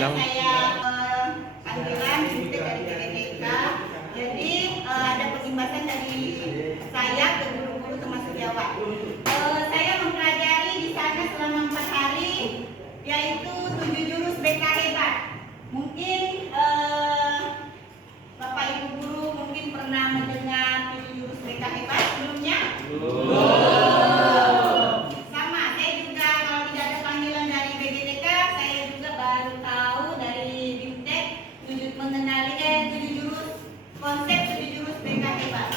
Danang. Saya panggilan dari BGTK. Jadi ada pengimbasan dari saya ke guru-guru termasuk Jawa. Saya mempelajari di sana selama 4 hari, yaitu 7 jurus BK hebat. Mungkin Bapak Ibu guru mungkin pernah mendengar 7 jurus BK hebat sebelumnya? Sama, saya juga kalau tidak ada panggilan dari BGTK, saya juga baru tahu dari BIMTEK mengenali 7 jurus, konsep 7 jurus BK hebat.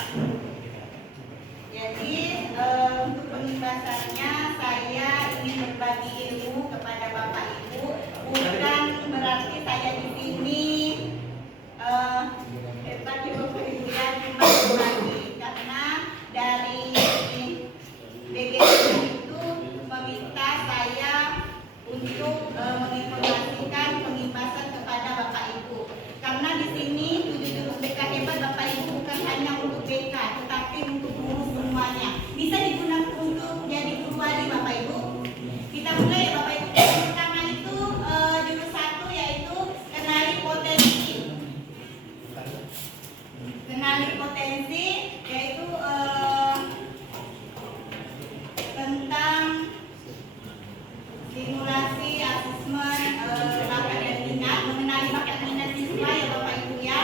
Jadi untuk pengimbasannya saya ingin berbagi ilmu kepada Bapak Ibu, bukan berarti saya di sini hebat di Bapak Ibu ya, cuma berbagi, karena dari BGTK itu meminta saya untuk menginformasikan pengimbasan kepada Bapak Ibu. Karena di sini 7 jurus BK hebat Bapak Ibu bukan hanya untuk BK, tetapi untuk guru semuanya. Bisa digunakan untuk jadi guru wali Bapak Ibu. Kita mulai ya Bapak Ibu. Yang pertama itu jurus 1 yaitu kenali potensi. Kenali potensi yaitu tentang simulasi asesmen bakat dan minat, mengenali bakat minat siswa ya Bapak Ibu ya.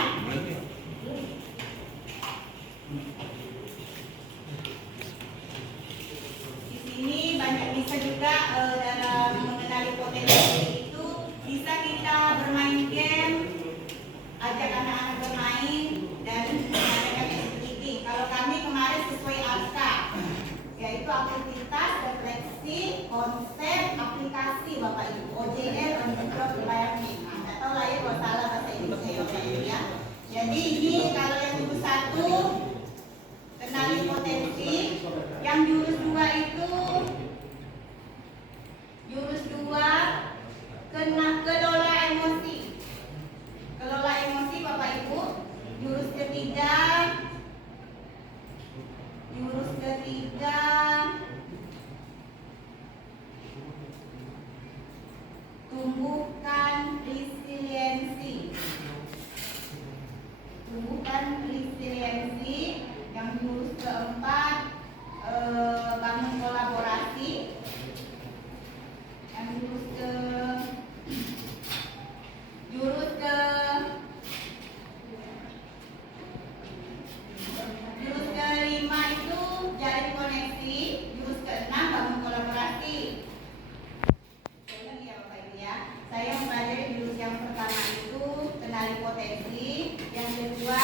Di sini banyak bisa juga dalam mengenali potensi itu bisa kita bermain game, ajak anak-anak bermain dan mengadakan activity. Kalau kami kemarin sesuai ASKA, yaitu aktivitas, refleksi, konsep, aplikasi Bapak Ibu, OJL, on the job learning. Nah, nggak tahu lah ya kalau salah bahasa Indonesia ya Bapak Ibu ya. Jadi ini kalau yang jurus 1 kenali potensi, yang jurus 2 itu kelola emosi. Kelola emosi Bapak Ibu. Jurus ketiga tumbuhkan resiliensi. Yang jurus keempat bangun kolaborasi. Yang jurus kelima itu jalin koneksi. Jurus keenam bangun kolaborasi. Ya Bapak Ibu ya, saya mempelajari jurus yang pertama itu kenali potensi, yang kedua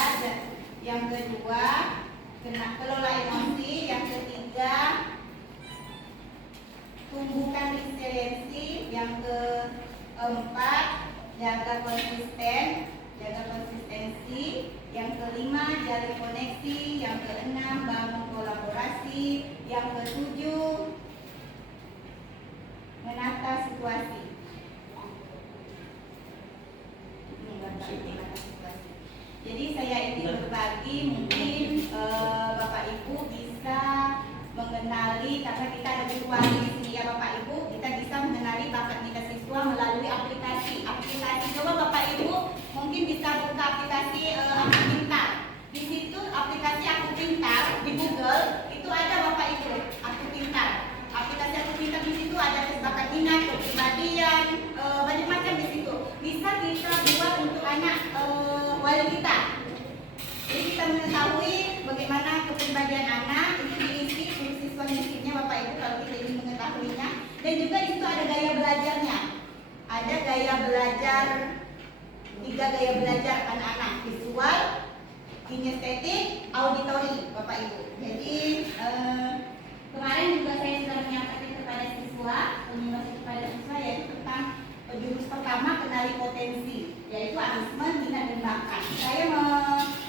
kelola emosi, yang ketiga tumbuhkan resiliensi, yang keempat jaga konsistensi, yang kelima jalin koneksi, yang keenam bangun kolaborasi, yang ketujuh menata situasi. Jadi saya ingin berbagi, mungkin Bapak Ibu bisa mengenali, karena kita ada virtual di sini ya Bapak Ibu, kita bisa mengenali bakat minat siswa melalui aplikasi. Coba Bapak Ibu mungkin bisa buka aplikasi Aku Pintar. Di situ aplikasi Aku Pintar di Google itu ada Bapak Ibu, Aku Pintar. Aplikasi Aku Pintar di situ ada tes bakat minat, kepribadian, banyak macam di situ. Bisa kita buat untuk anak wali kita. Jadi kita mengetahui bagaimana kepribadian anak itu diisi, siswa ngisinya Bapak Ibu kalau kita ingin mengetahuinya. Dan juga di situ ada gaya belajarnya. Ada gaya belajar, 3 gaya belajar anak-anak: visual, kinestetik, auditory Bapak Ibu. Jadi kemarin juga saya sudah menyampaikan kepada siswa, yaitu tentang jurus pertama kenali potensi, yaitu asesmen minat dan bakat.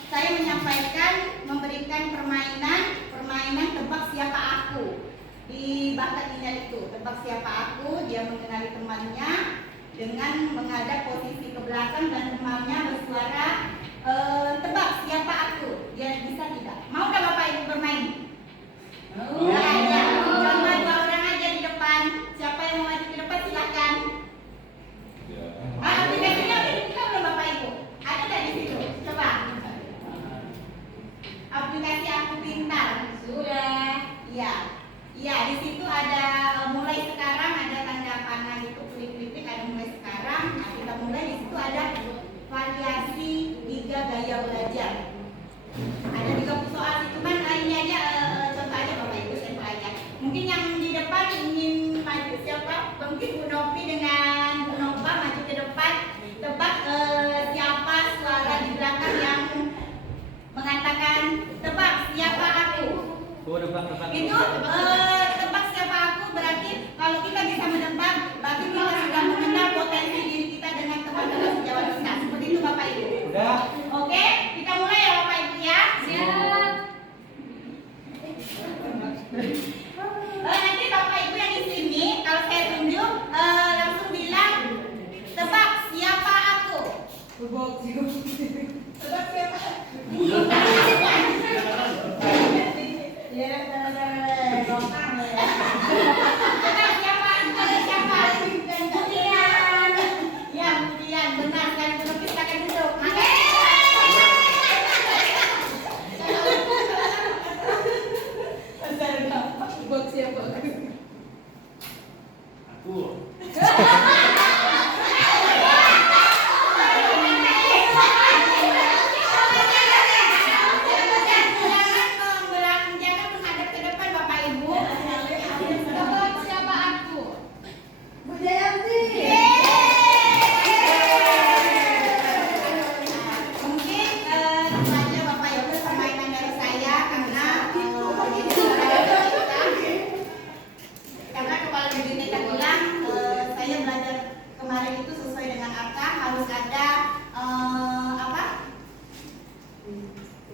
Saya menyampaikan, memberikan permainan tebak siapa aku. Di bakat minat itu tebak siapa aku, dia mengenali temannya dengan menghadap posisi ke belakang dan temannya bersuara tebak siapa aku. Dia bisa tidak? Mau nggak Bapak Ibu bermain? Ya. Cuma 2 orang aja di depan. Siapa yang mau maju ke depan silakan. Sebab siapa? Ya, gampang ya. Sebab siapa? Siapa? Kemudian, ya kemudian benar kan pelukis akan duduk. Sebab siapa? Aku.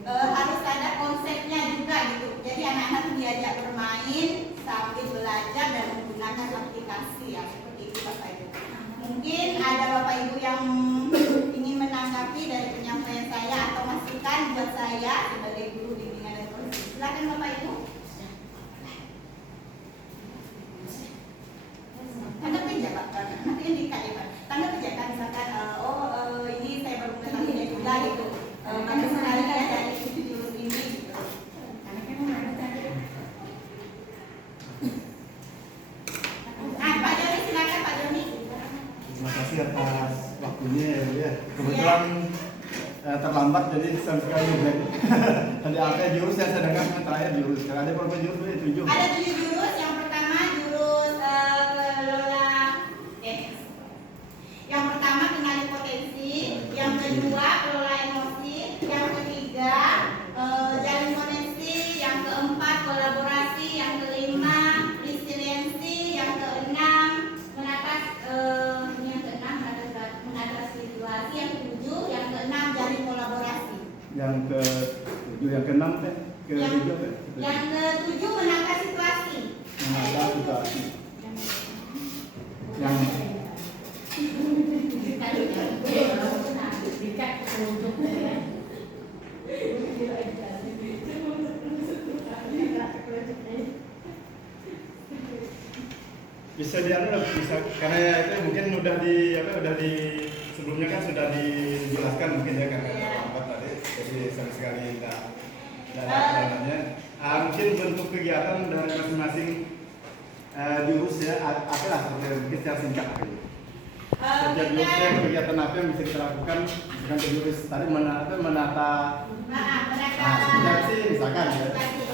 Harus ada konsepnya juga gitu. Jadi anak-anak diajak bermain sambil belajar dan menggunakan aplikasi ya seperti itu Bapak Ibu. Mungkin ada Bapak Ibu yang ingin menanggapi dari penyampaian saya atau masukan buat saya sebagai guru bimbingan dan proses. Silakan Bapak Ibu. Tanggapin aja Pak, nanti yang diikat ya Pak. Tanggapin aja kan misalkan, ini saya baru mengetahuinya juga gitu. Bagus sekali ya dari jurus ini gitu. Nah, Pak Joni silakan Pak Joni. Terima kasih atas waktunya ya Bu ya. Kebetulan terlambat jadi sampai break. Tadi apa jurus yang saya dengar terakhir jurus. Kalau ada berapa jurus Bu? 7. Ada 7 jurus. Yang pertama jurus kelola yang pertama kenali potensi, yang kedua kelola emosi, yang ketiga jalin koneksi, yang keempat kolaborasi, yang kelima resiliensi, yang keenam menatasi situasi, yang ketujuh, yang keenam jalin kolaborasi. Yang ke-7, yang ke-6 teh, ke-7 teh. Yang ketujuh menata situasi. Menata situasi. Yang bisa bisa karena itu mungkin udah sebelumnya kan sudah dijelaskan mungkin ya karena terlambat tadi jadi sama sekali tidak ada mungkin bentuk kegiatan dari masing-masing jurus ya apalah mungkin secara singkat aja. Setiap jurusnya kegiatan apa yang bisa kita lakukan dengan jurus tadi menata sih misalkan ya.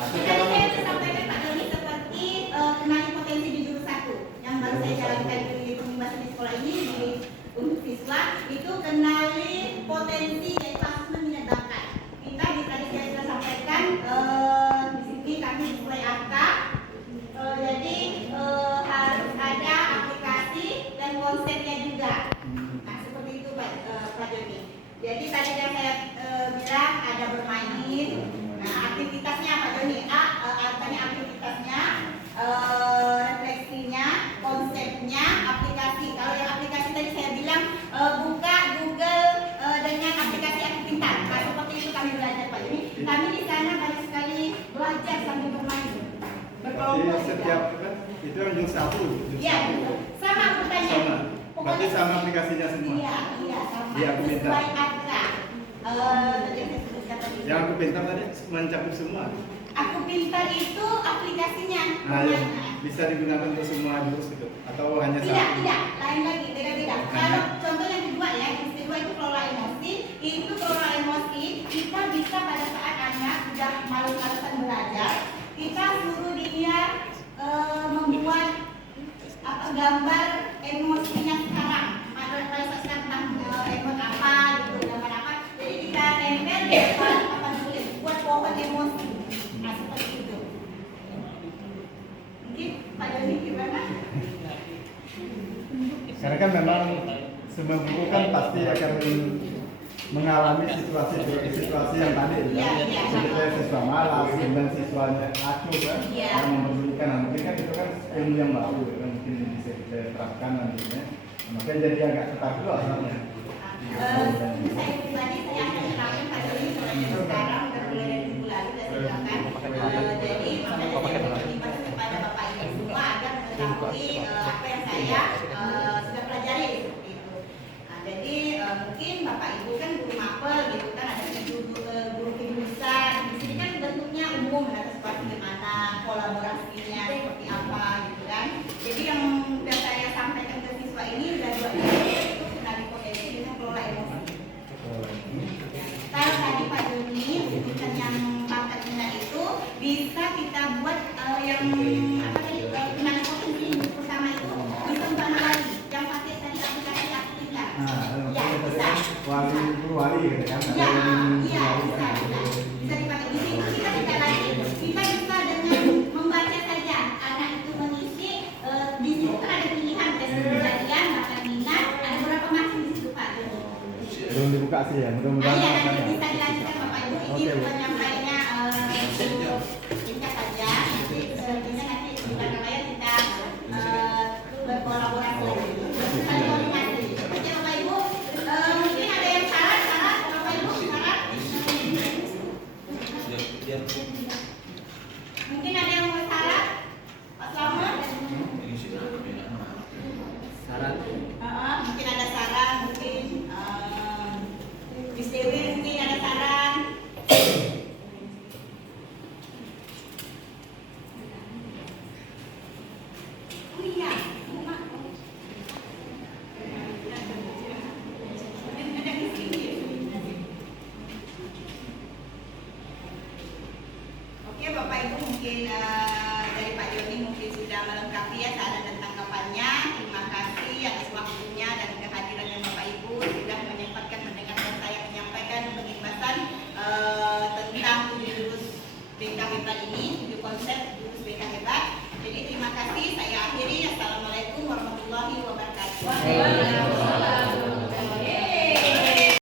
Kalau saya sampaikan Pak Doni seperti kenali potensi di jurus 1 yang baru saya jalankan di pembahasan di sekolah ini untuk siswa itu kenali potensi yaitu asesmen minat bakat. Kita tadi saya sudah sampaikan di sini kami mulai angka jadi harus ada aplikasi dan konsepnya juga. Nah seperti itu Pak Joni. Jadi tadi yang saya bilang ada bermain. Nah aktivitasnya Pak Joni artinya aktivitasnya, refleksinya, konsepnya, aplikasi. Kalau yang aplikasi tadi saya bilang buka Google dengan aplikasi Aku Pintar. Nah seperti itu kami belajar Pak Joni. Kami di sana banyak sekali belajar sambil bermain. Berkelompok setiap kan itu yang jurus 1. Iya, sama urutannya. Sama. Berarti sama aplikasinya semua. Iya, sama. Iya, Aku Pintar. Sesuai angka. Tadi yang saya sebutkan tadi. Yang Aku Pintar tadi mencakup semua. Aku Pintar itu aplikasinya. Nah, yang bisa digunakan untuk semua jurus gitu atau hanya satu? Tidak, lain lagi, beda-beda. Kalau contoh yang kedua ya, yang kedua itu kelola emosi. Itu kelola emosi kita bisa pada saat anak sudah malas-malasan belajar, kita suruh dia membuat gambar emosinya sekarang. Pada saat sekarang emot apa gitu, gambar apa. Jadi kita tempel di depan apa tulis buat pohon emosi. Nah seperti itu. Mungkin Pak Doni gimana? Karena kan memang semua guru kan pasti akan mengalami situasi yang tadi seperti siswa malas dan siswanya acuh kan yang memperdulikan. Nah, mungkin kan itu kan ilmu yang baru kan mungkin bisa kita terapkan nantinya. Makanya jadi agak ketat juga asalnya. Untuk saya pribadi saya akan terapkan pada ini mulai dari sekarang dan mulai dari minggu lalu dan saya bilang jadi makanya saya berterima kepada Bapak Ibu semua agar mengetahui apa yang saya sudah pelajari seperti itu. Nah, jadi mungkin Bapak Ibu kan guru mapel gitu kan, ada guru kejurusan. Di sini kan bentuknya umum, ada seperti gimana kolaborasinya seperti apa gitu kan. Jadi yang sudah saya sampaikan ke siswa ini sudah 2 kali itu kenali potensi dengan kelola emosi. Kalau tadi Pak Doni sebutkan yang bakat minat itu bisa kita buat yang apa tadi kenali potensi yang pertama itu bisa untuk anak wali yang pakai tadi aplikasi aktivitas. Ya bisa. Wali gitu kan? Iya bisa dipakai. Di situ kita tidak lagi kita bisa dengan membaca saja anak itu mengisi di situ kan ada pilihan tes kepribadian, bakat minat, ada beberapa macam di situ Pak Doni. Belum dibuka sih ya, mudah-mudahan. Iya, nanti bisa dilanjutkan Bapak Ibu. Ini penyampaiannya singkat saja. Nanti bukan namanya kita berkolaborasi lagi. Saling koordinasi. Oke Bapak Ibu, mungkin ada yang salah Bapak Ibu salah. Mungkin ada yang mau salah, Pak Slamet. Syarat Mungkin ada saran, mungkin Miss Dewi mungkin ada saran. Oh iya, Mak. Ada di sini. Oke Bapak Ibu mungkin